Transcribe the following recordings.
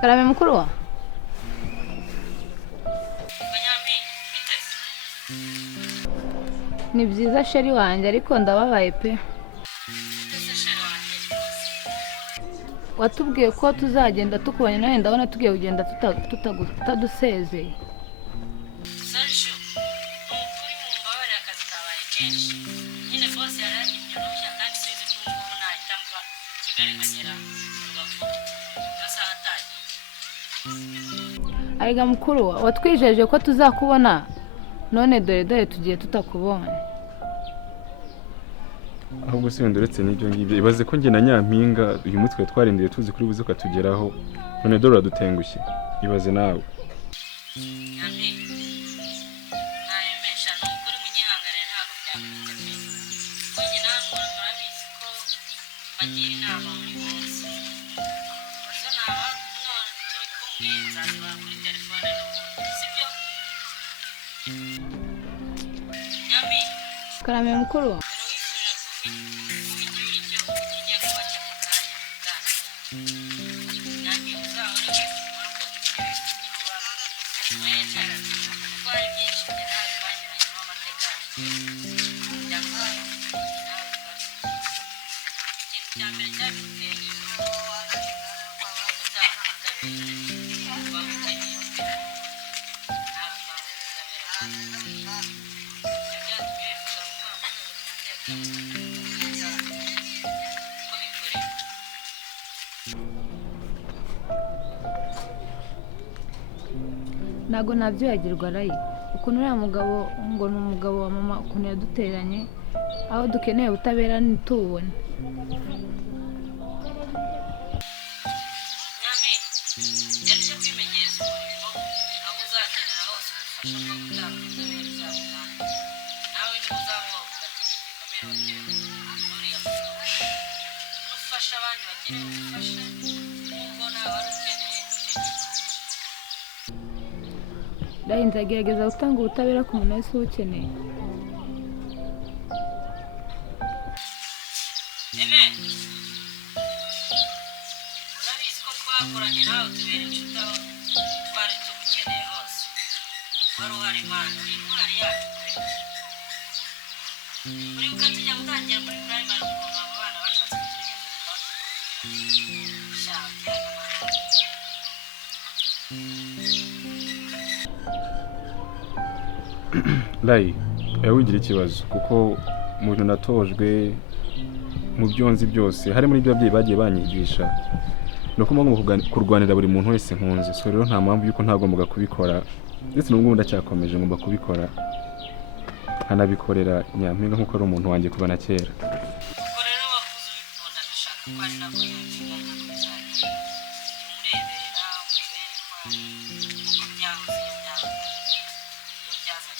Karame mukuru wa? Ni byiza sheri wanjye ariko ndababaye pe. Watubwiye ko tuzagenda tukubanye nawe ndabona tugiye kugenda tutadusezeye. Sarisho, ukuri mu mbabare akazi kabaye kenshi. Nyine boss yaranyinyorushya kandi sizi ko umuntu nahita mva Kigali nkagera Rubavu. Nasaha atagiye. Arega mukuru wa, watwijeje ko tuzakubona. None dore tugiye tutakubonye. Ahubwo se nduretse n'ibyo ngibyo ibaze ko nge na Nyampinga uyu mutwe twarindiriye tuzi kuri buze ukatugeraho none dore uradutengushye ibaze nawe. Nayemesha n'ukuri munyihangare ntabwo byakunze. Konye namwe murabizi ko bagira inama buri munsi. Basa naba none turi kumwe nzaba kuri telefone sibyo? Nyami. Karame mukuru wa? Nago nabyo yagirwa Alain. Ukuntu uriya mugabo ngo ni umugabo wa mama ukuntu yaduteranye aho dukeneye ubutabera ntitubone. Nyami, yarije kwimenyereza umurimo aho uzakenera hose ubufasha bwo gutanga ubutabera uzabutanga. Nawe ntuzavaho ugategeka bikomere wongere uriya mugabo. Ufasha abandi bakeneye ubufasha nubwo nawe wari ukeneye. Alain nzagerageza gutanga ubutabera ku muntu wese ubukeneye. Urabizi ko twakoranye nawe tubera inshuti aho twari tugukeneye hose. Wari uhari Imana, uri intwari yacu pe. Uribuka tujya gutangira muri primary ukuntu abo bana bashatse kutunyuza Ashaka. Alain wigira ikibazo kuko umuntu natojwe mu byonzi byose hari muri ibyo ababyeyi bagiye banyigisha nuko ngomba kurwanira buri muntu wese nkunze. So rero nta mpamvu yuko ntagombaga kubikora ndetse n'ubwo ndacyakomeje ngomba kubikora nkanabikorera Nyampinga nkuko ari umuntu wanjye kuva na kera. Ubwo rero wakuze ubikunda ndashaka ko ari nako Nyampinga nakuzajya umureberera umubere intwari uko byahoze iyo byaza.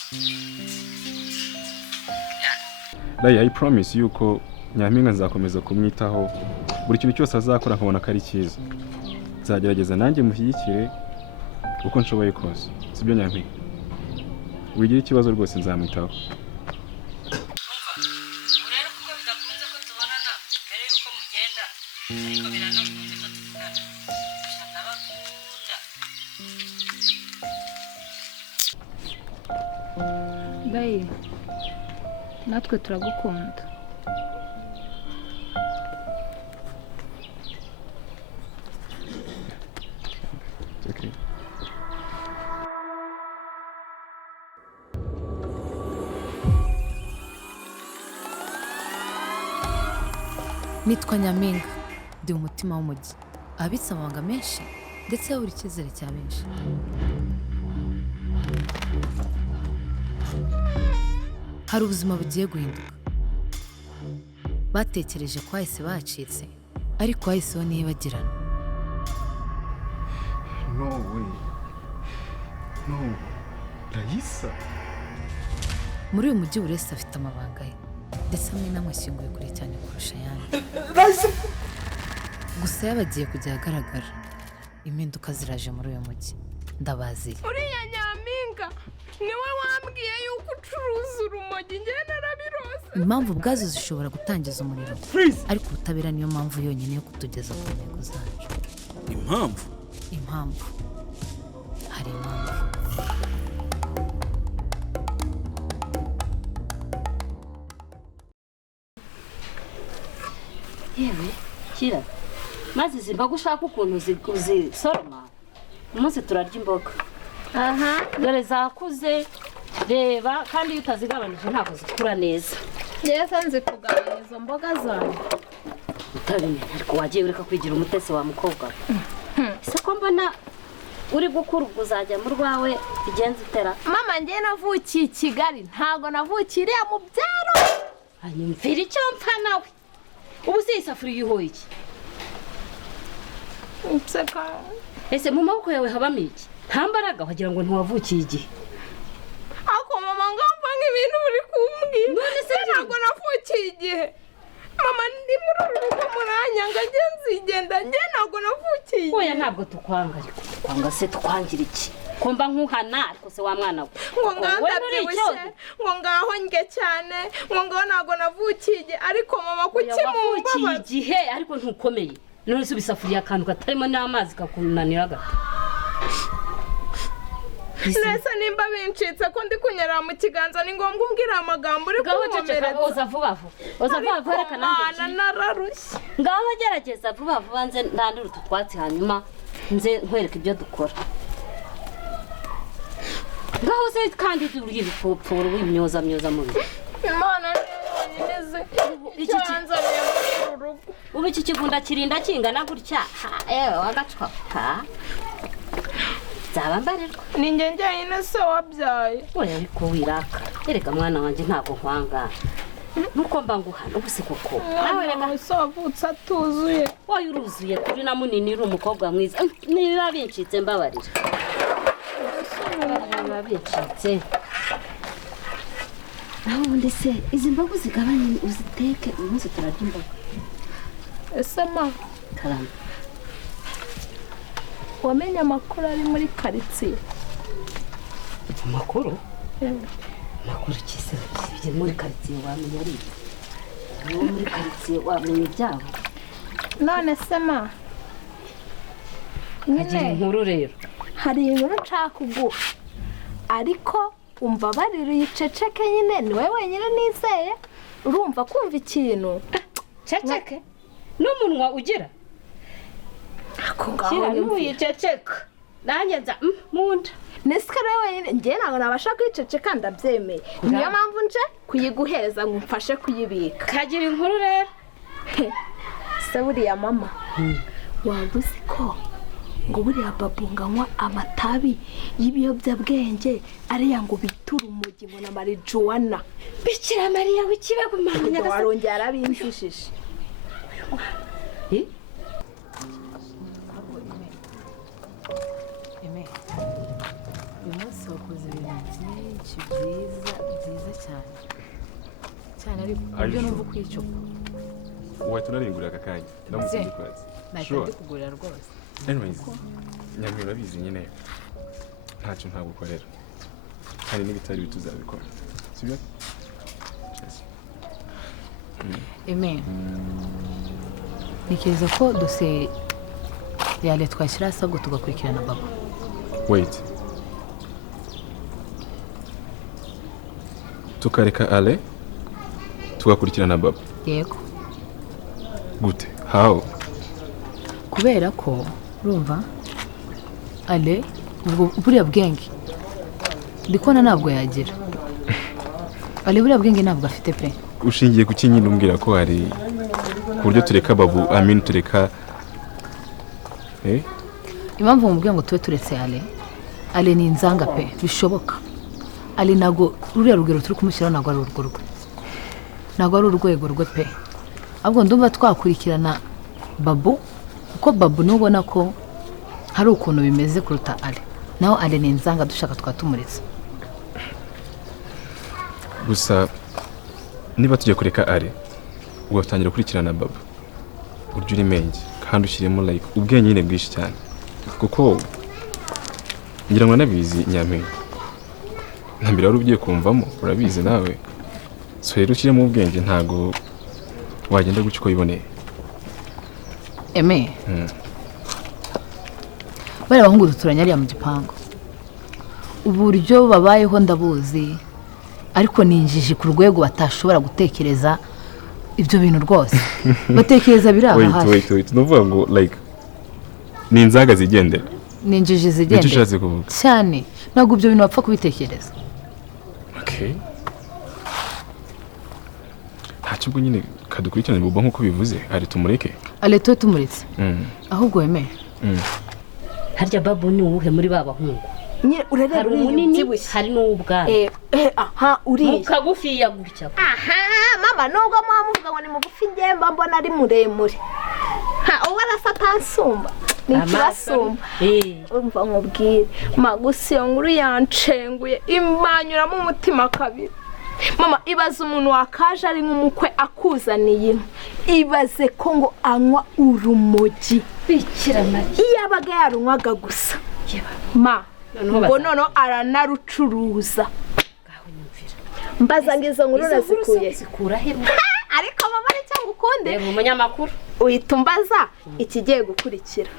Alain I promise yuko Nyampinga nzakomeza kumwitaho buri kintu cyose azakora nkabona ko ari cyiza. Nzagerageza nanjye mushyigikire uko nshoboye kose. Sibyo Nyampinga? Wigira ikibazo rwose nzamwitaho. Urero kuko bidakunze ko tubonana mbere yuko mugenda ariko biranakunze ko tuvugana. Ndabakunda. Alain natwe turagukunda. Okay. Nitwa Nyampinga, ndi umutima w'umujyi, abitse amabanga menshi ndetse buri cyizere cya benshi. Hari ubuzima bugiye guhinduka. Batekereje ko hahise bacitse ariko hahiseho niyibagirana. we. No. Raisa. muri uyu mujyi buri wese afite amabanga ye ndetse amwe namwe ashyinguye kure cyane kurusha ayandi gusa yabagiye kujya ahagaragara impinduka ziraje muri uyu mujyi ndabaziye uriya Nyampinga niwe wambwiye yuko ucuruza urumogi njye narabirose impamvu ubwazo zishobora gutangiza umuriro ariko ubutabera niyo mpamvu yonyine yo kutugeza ku ntego zacu impamvu hari impamvu yewe kira maze izi mboga ushaka ukuntu uzisoroma umunsi turarya imboga dore zakuze reba kandi iyo utazigabanije ntabwo zikura neza yese nzi kugabanya izo mboga zanjye utabimenya ariko wagiye ureka kwigira umutesi wa mukobwa ese ko mbona uri gukura ubwo uzajya mu rwawe bigenze itera mama njye navukiye i Kigali ntabwo navukiye iriya mu byaro anyumvira icyo mpfa nawe ubu si isafuriya ihoye iki nseka ese mu maboko yawe habamo iki nta mbaraga wagira ngo ntiwavukiye igihe ako mama ngomba nk'ibintu uri kumbwira none se ntabwo navukiye igihe mama ndi muri uru rugo muranyanga njye nzigenda njye ntabwo navukiye oya ntabwo tukwanga ariko tukwanga se tukwangira iki kumva nkuhana ariko se wa mwana we ngo ngaho ndabyibushye ngo ngaho njye cyane ngo ngaho ntabwo navukiye igihe ariko mama kuki wavukiye igihe ariko ntukomeye none se ubisafuriye akantu katarimo n'amazi kakunanira gato nese nimba bincitse ko ndi kunyerera mu kiganza ni ngombwa umbwira amagambo uri kunkomeretsa oza vuba vuba reka nanjye nararushye ngaho gerageza vuba vuba nze ndandure utu twatsi hanyuma nze nkwereka ibyo dukora ngaho se kandi urya ibipfupfuru w'imyoza mu bihe imana niyo yonyine izi icyanzaniye muri uru rugo ubu iki kigunda kirinda kingana gutya ewe wagacwa zaba mbarirwa ni njye njyenyine se wabyaye oya ariko wiraka erega mwana wanjye ntabwo nkwanga nuko mba nguhana ubu se koko nawe reka wese wavutse atuzuye wowe uruzuye kuri na munini uri umukobwa mwiza niba bincitse mbabarira niba bincitse naho ubundi se izi mboga uzigabanye uziteke umunsi turarya imboga ese ma karama wamenye amakuru ari muri karitsiye amakuru amakuru kise biri muri karitsiye wamenya ari uwo muri karitsiye wamenya ibyabo none se ma agira inkuru rero hari inkuru nshaka kuguha ariko umva barira uyiceceke nyine ni wowe wenyine nizeye urumva kumva ikintu ceceke n'umunwa ugira kira n'uyiceceka nanjye nza munda nese rero wenyine njye ntabwo nabasha kuyiceceka ndabyemeye niyo mpamvu nje kuyiguhereza ngo umfashe kuyibika kagira inkuru rero se buriya mama waba uzi ko ngo buriya Babou nganywa amatabi y'ibiyobyabwenge ariya ngo bitura umugi ngo na marijuwana bikira mariya w'ikibego manya warongera arabimfishije uyu munsi wakoze ibintu byinshi byiza cyane ariko ibyo numva ukwicupa wahita unaringurira aka kanya ndamutse mbikwazi nahita mbikugurira rwose anyways nyamwe urabizi nyine ntacyo ntagukorera kandi n'ibitari bito uzabikora sibyo Amen. Nikeza ko dosiye ya leta twashyira asabwa tugakurikirana Babou. Wait. Tukareka Alain tugakurikirana Babou. Yego. Gute? How? Kubera ko urumva Alain buriya bwenge ndikona ntabwo yagira. Alain buriya bwenge ntabwo afite pe. Ushingiye ku kinyine umbwira ko hari kuryo tureka Babou Amin tureka impamvu mubwiye ngo tube turetse Alain ni inzanga pe bishoboka Alain nago ruriya rugero turi kumushyiraho ntabwo ari urwo rwe ntabwo ari urwego rwe pe ahubwo ndumva twakurikirana Babou kuko Babou nubona ko hari ukuntu bimeze kuruta Ale naho Ale ni inzanga dushaka twatumuritse gusa niba tujye kureka Ale ugatangira kurikirana Babou uryo uri menge kandi ushyiremo like ubwenge nyine bwinshi cyane kuko ngira ngo nabizi Nyampinga ntambira wari ugiye kumvamo urabizi nawe so rero ushyiremo ubwenge ntago wagenda gutyo uko yiboneye Eme bari abahungu duturanye ariya mu gipangu uburyo babayeho ndabuzi ariko ninjije ku rwego batashobora gutekereza ibyo bintu rwose batekereza biraha hafi wait nuvuga ngo like ni inzaga zigendera ninjije zigendera cyane ntabwo ibyo bintu bapfa kubitekereza okay ntacyo ubwo nyine kadukurikirane Babou nk'uko bivuze ari tumureke Ale tuwe tumuritse ahubwo Eme harya Babou ni uwuhe muri ba bahungu nyine urareba hari umunini hari n'uw'ubwana aha uriya mukagufiya gutya aha mama nubwo mwamuvuga ngo ni mugufi ngemba mbona ari muremure uwo arasa atansumba ni ikibasumba umva nkubwire magusi iyo nkuru yancenguye imanyuramo umutima kabiri mama ibaze umuntu wakaje ari nk'umukwe akuzaniye ibaze ko ngo anywa urumogi bikirana iyo abaga yarunywaga gusa ma ngo noneho aranarucuruza mbaza ngo izo nkuru nazikuye ariko mama ari cyangwa ukunde reba umunyamakuru uhita umbaza ikigiye gukurikira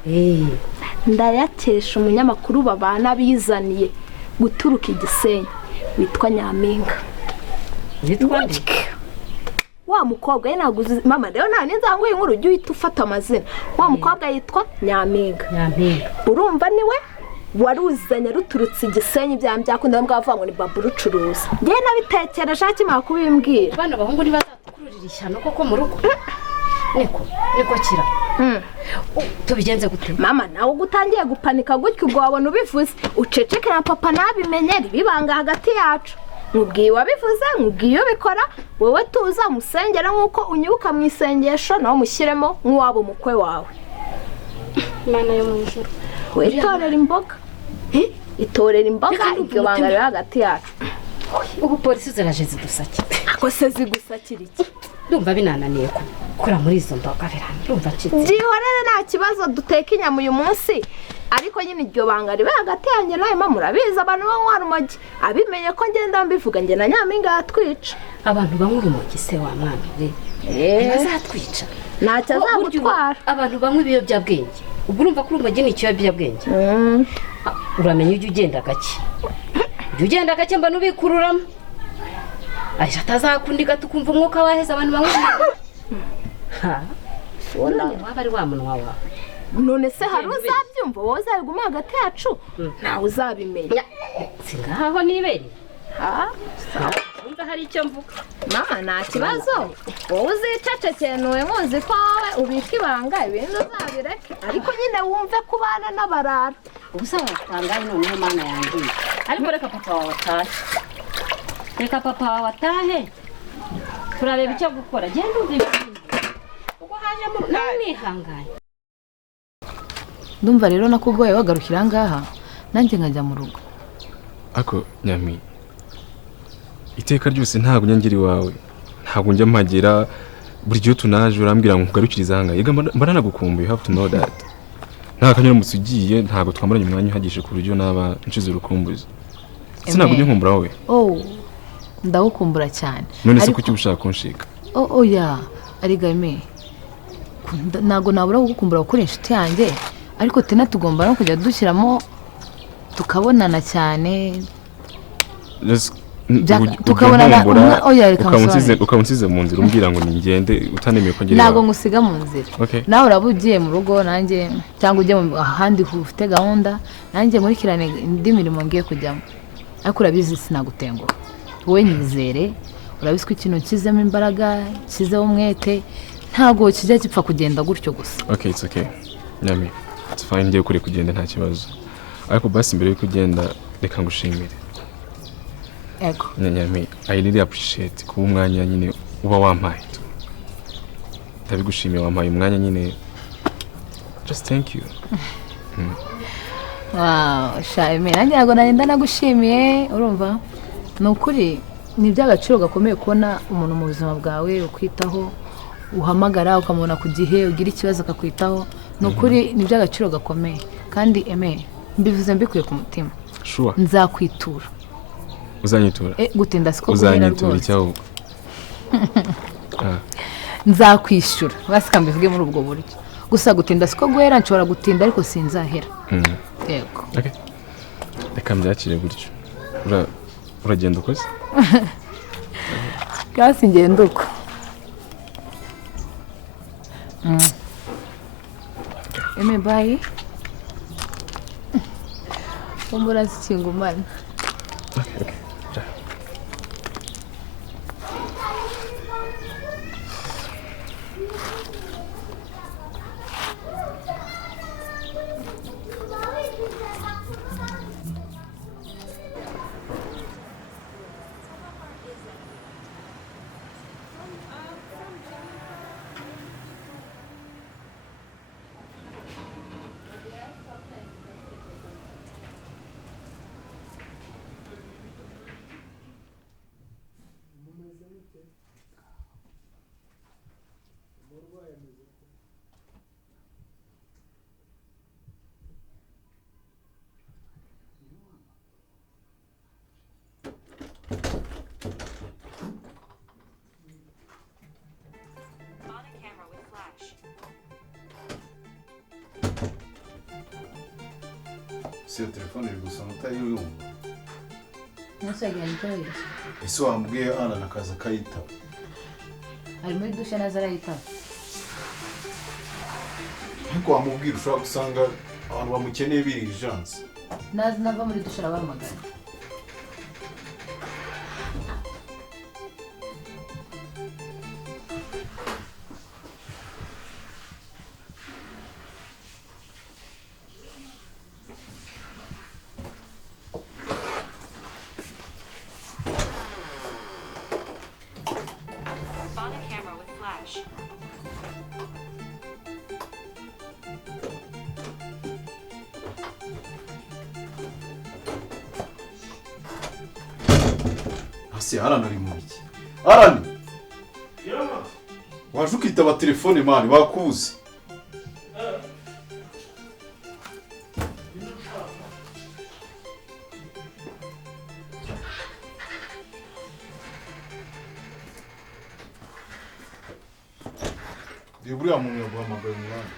ndayakesha umunyamakuru babana bizaniye guturuka Igisenyi witwa Nyampinga wa mukobwa yanaguze mama rero nta ninzanguye inkuru ujye uhita ufata amazina wa mukobwa yitwa Nyampinga urumva niwe waruzanye ruturutse Igisenyi byakunda mbwavuga ngo ni Babou rucuruza ngiye nabitekereje akimara kubimbwira bana bahungu ni bazatukururira ishyano koko mu rugo niko kira tubigenze gute mama nawe gutangiye gupanika gutyo ubwo wabona ubivuze uceceke na papa nabimenye bibanga hagati yacu nkubwiye wabivuze nkubwiye ubikora wowe tuza musengera nk'uko unyuka mu isengesho nawe mushyiremo nk'uwabo umukwe wawe Imana yo mu ijuru we itorera imboga itorera imboga iryo banga riri hagati yacu ubu polisi ziraje zidusakira ako se zigusakira iki ndumva binananiye kura muri izo mboga birana ndumva ncitse byihorere nta kibazo duteka inyama uyu munsi ariko nyine iryo banga ribe hagati yanjye nawe mama urabizi abantu banywa urumogi abimenye ko ngenda mbivuga njye na Nyampinga yatwica abantu banywa urumogi se wa mwana bazatwica ntacyo azagutwara abantu banywa ibiyobyabwenge ubwo urumva ko urumogi ni ikiyobyabwenge uramenya ujya ugenda gake mba nubikururamo aje atazakundiga tukumva umwuka waheza abantu banywa none waba ari wa munwa wawe none se hari uzabyumva wowe uzabiguma hagati yacu ntawe uzabimenya singaho nibere hari icyo mvuga mama nta kibazo wowe uzicecekeye nuwe muzi ko wowe ubika ibanga ibintu uzabireke ariko nyine wumve kubana n'abarara ubusa watangaye noneho mana yanjye ariko reka papa wawe atahe turareba icyo gukora genda uzi ubwo hajemo nihanganye ndumva rero nakugoye wagarukira ngaha nanjye nkajya mu rugo ako Nyami iteka ryose ntabwo nyangiri wawe ntabwo njya mpagira buri gihe tunaje urambwira ngo nkugarukiriza hanga yega mbaranagukumbuye you have to know that nta kanyura musugiye ntabwo twamaranye umwanya uhagije ku buryo naba nshize urukumbuzi sinabwo ujye nkumbura wowe ndagukumbura cyane none se kuki ushaka kunshika ya arigame ntabwo nabura kugukumbura gukora inshuti yanjye ariko tena tugomba no kujya dushyiramo tukabonana cyane tukabonana ukamunsize mu nzira umbwira ngo ningende utanemeye ko ngire ntabwo ngusiga mu nzira nawe uraba ugiye mu rugo nanjye cyangwa ujye ahandi ufite gahunda nanjye nkurikirane indi mirimo ngiye kujyamo ariko urabizi sinagutenguha wowe nyizere urabizi ko ikintu kizemo imbaraga kizeho umwete ntabwo kijya gipfa kugenda gutyo gusa it's okay Nyami it's fine ngiye kuri kugenda nta kibazo ariko basi mbere yo kugenda reka ngushimire ego Nyami I really appreciate kuba umwanya nyine uba wampaye ndabigushimiye wampaye umwanya nyine just thank you Wow, Shaime nanjye ntabwo nagenda nagushimiye urumva ni ukuri ni iby'agaciro gakomeye kubona umuntu mu buzima bwawe ukwitaho uhamagara ukamubona ku gihe ugira ikibazo akakwitaho ni ukuri ni iby'agaciro gakomeye kandi mbivuze mbikuye ku mutima nzakwitura uzanyitura gutinda siko guhera rwose nzakwishyura basika mbivuge muri ubwo buryo gusa gutinda siko guhera nshobora gutinda ariko sinzahera yego reka mbyakire gutyo uragenda ukoze kasi ngenda uko bayi umbura zikingumana Iyo telefone iri gusona utari uyumva ntusagira nitoye ese wambwiye Alain akaza akayitaba ari muri dushe naza arayitaba ariko wamubwira ushobora gusanga abantu bamukeneye biri urgence naza nava muri dushe arabahamagara Ase Alain ari mu biki Alain waje ukitaba telefone mani bakuzi Deburiya muntu yaguhamagaye umwana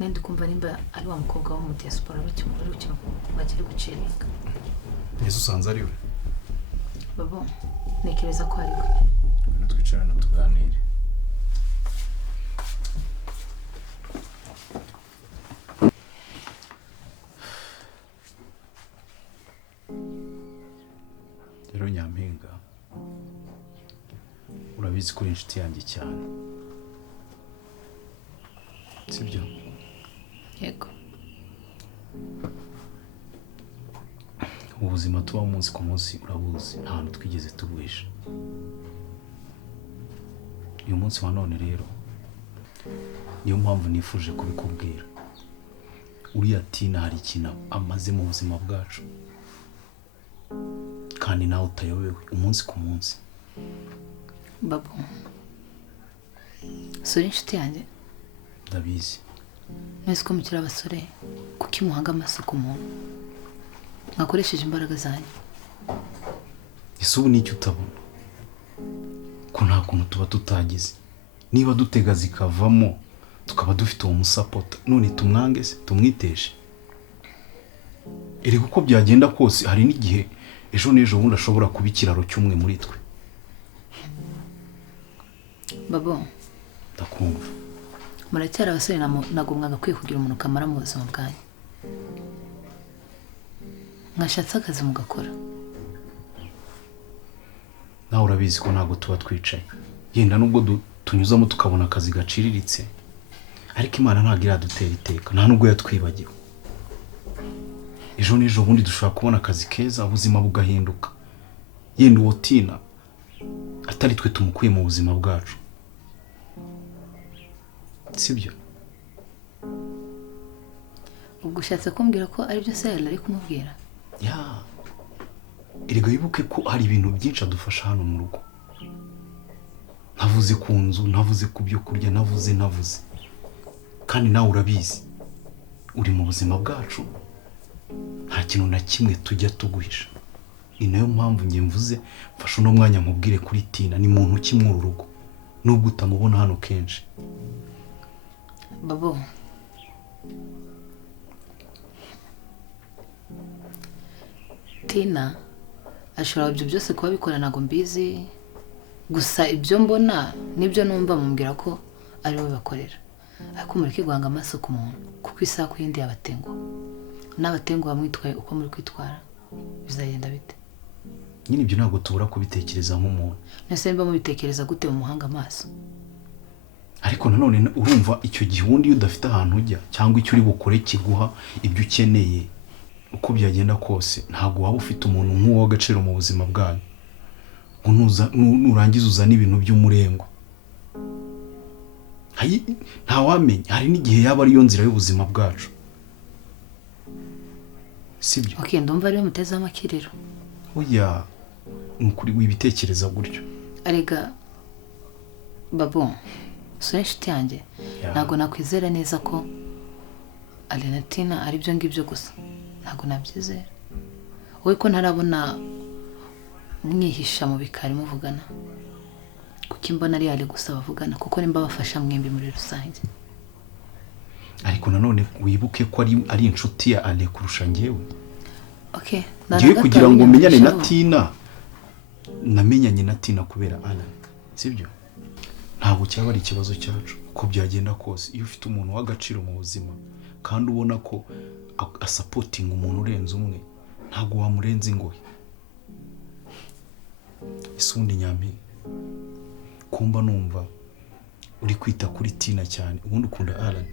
nende kumva nimba ari wa mukobwa wo mu diaspora rukino bakiri guciringa Yesu usanze ari we Babou nekereza ko ari we natwicarana tuganire rero Nyampinga urabizi ko inshuti yanjye cyane sibyo yego ubuzima tuba umunsi ku munsi urabuzi nta hantu twigeze tubuhisha. Uyu munsi wa none rero niyo mpamvu nifuje kubikubwira. Uriya Tina hari ikintu amaze mu buzima bwacu kandi nawe utayobewe umunsi ku munsi. Babou, suri inshuti yanjye ndabizi. mwese ko mukiri abasore kuki muhanga amaso ku muntu mwakoresheje imbaraga zanyu? Ese ubu n'icyo utabona ko nta kuntu tuba tutagize. Niba dutega zikavamo tukaba dufite uwo musapota, none tumwange se tumwiteshe? Erega uko byagenda kose hari n'igihe ejo n'ejo bundi ashobora kuba ikiraro cy'umwe muri twe. Babou, ndakumva. muracyari abasore ntabwo mwagakwiye kugira umuntu kamara mu buzima bwanyu. Mwashatse akazi mugakora. Nawe urabizi ko ntabwo tuba twicaye. Yenda nubwo tunyuzamo tukabona akazi gaciriritse, ariko Imana ntabwo iradutera iteka, nta nubwo yatwibagiwe. Ejo n'ejo bundi dushobora kubona akazi keza, ubuzima bugahinduka. Yenda uwo Tina atari twe tumukuye mu buzima bwacu, sibyo? Ubwo ushatse kumbwira ko ari byo se ari kumubwira? Ya, erega wibuke ko hari ibintu byinshi adufasha hano mu rugo. Navuze ku nzu, navuze ku byo kurya, navuze. Kandi nawe urabizi, uri mu buzima bwacu, nta kintu na kimwe tujya tuguhisha. Ni nayo mpamvu ngiye mvuze mfashe uno mwanya nkubwire kuri Tina ni muntu ki mu rugo, nubwo utamubona hano kenshi. Babou, Tina ashobora ibyo byose kuba bikora ntabwo mbizi, gusa ibyo mbona nibyo numva mumbwira ko ari we bakorera. Ariko mureke guhanga amaso ku muntu kuko isaha ku yindi yabatenguha. N'abatenguha mwitwaye uko muri kwitwara bizagenda bite? Nyine ibyo ntabwo tubura kubitekereza nk'umuntu. Nese mba mubitekereza gute mu muhanga amaso? Ariko nanone urumva icyo gihe ubundi iyo udafite ahantu ujya cyangwa icyo uri bukore kiguha ibyo ukeneye, uko byagenda kose ntabwo waba ufite umuntu nk'uwo w'agaciro mu buzima bwanyu ngo nurangiza uzana ibintu by'umurengo. Ntawamenya, hari n'igihe yaba ariyo nzira y'ubuzima bwacu, sibyo? Okay, ndumva ariyo muteze amakiriro. Oya, nukuri wibitekereza gutyo. Arega Babou, sura inshuti yanjye, ntabwo nakwizera neza ko Alain na Tina ari byo ngibyo gusa. Ntabwo nabyizera. Wowe ko ntarabona mwihisha mu bikari muvugana, kuko imbona ari ale gusa bavugana, kuko nimba bafasha mwembi muri rusange. Ariko nanone wibuke ko ari inshuti ya Ale kurusha njyewe. Okay, ngiye kugira ngo menyane na Tina, namenyanye na Tina kubera Alain, sibyo? Ntabwo cyaba ari ikibazo cyacu uko byagenda kose. Iyo ufite umuntu w'agaciro mu buzima kandi ubona ko asupporting umuntu urenze umwe, ntabwo wamurenza ingohe. Isundi Nyampinga, kumba numva uri kwita kuri Tina cyane, ubundi ukunda Alain.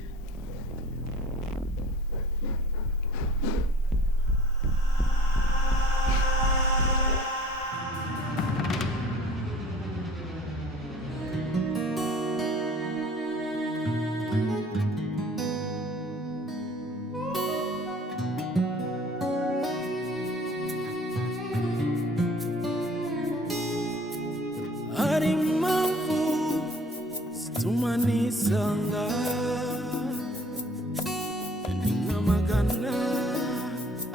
Hari impamvu zituma nisanga ni nk'amagana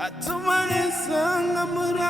atuma nisanga muri